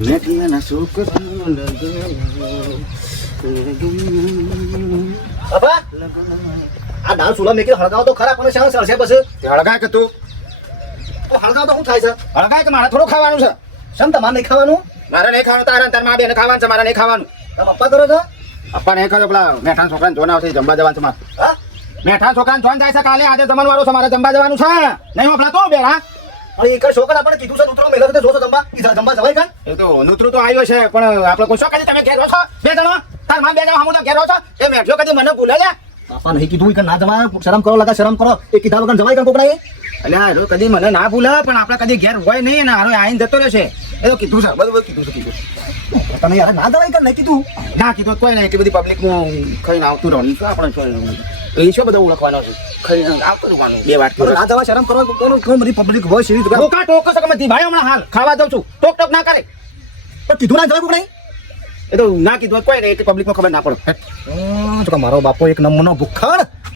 આ દાળ સુલા મેકી હળગાવ તો ખરા પણ શાણ સળશે પછી હળગાય કે તું હળગાવ તો શું થાય છે હળગાય કે મારે થોડું ખાવાનું છે શમ તમારે નહીં ખાવાનું મારે નહીં ખાવાનું તારા મા બેને ખાવાનું છે મારે નહીં ખાવાનું તમે પપ્પા કરો છો પપ્પા નહીં ખાતો પેલા મેઠાન છોકરાને જોન આવશે જમવા જવાનું છે મારે હા મેઠાન છોકરાને જોન જાય છે કાલે આજે જમવાનું વાળો છે મારે જમવા જવાનું છે નહીં હોપલા તો બેરા અને એક છોકરા આપણે કીધું છે ઉતરો મેલા તો જોશો જમવા જમવા જવાય કાન એ તો નૂતરું તો આવ્યો છે પણ આપણે કોઈ શું કદી તમે ઘેર રહો છો બે જણો તાર માં બે જણો હમું તો ઘેર રહો છો એ મેઠ્યો કદી મને ભૂલે છે બાપા નહીં કીધું કે ના જવાય શરમ કરો લગા શરમ કરો એ કીધા વગર જવાય કાન કોકડા એટલે હારો કદી મને ના ભૂલે પણ આપણે કદી ઘેર હોય નહીં ને હારો આઈને જતો રહેશે એ તો કીધું છે બધું કીધું છે તમે યાર ના જવાય કાન નહીં કીધું ના કીધું કોઈ નહીં એટલી બધી પબ્લિકનું ખાઈને આવતું રહેવાનું શું આપણે શું એ શું બધું ઓળખવાનો છે ખાઈને આવતું રહેવાનું બે વાત ના જવાય શરમ કરો કોઈ બધી પબ્લિક હોય છે ટોકા ટોકો છે કે ભાઈ હમણાં હાલ ખાવા દઉં છું ટોક ટોક ના કરે પણ કીધું ના જવાય કોકડા એ તો ના કીધું કોઈ નહીં એટલી પબ્લિકમાં ખબર ના પડે તો મારો બાપો એક નંબરનો ભૂખડ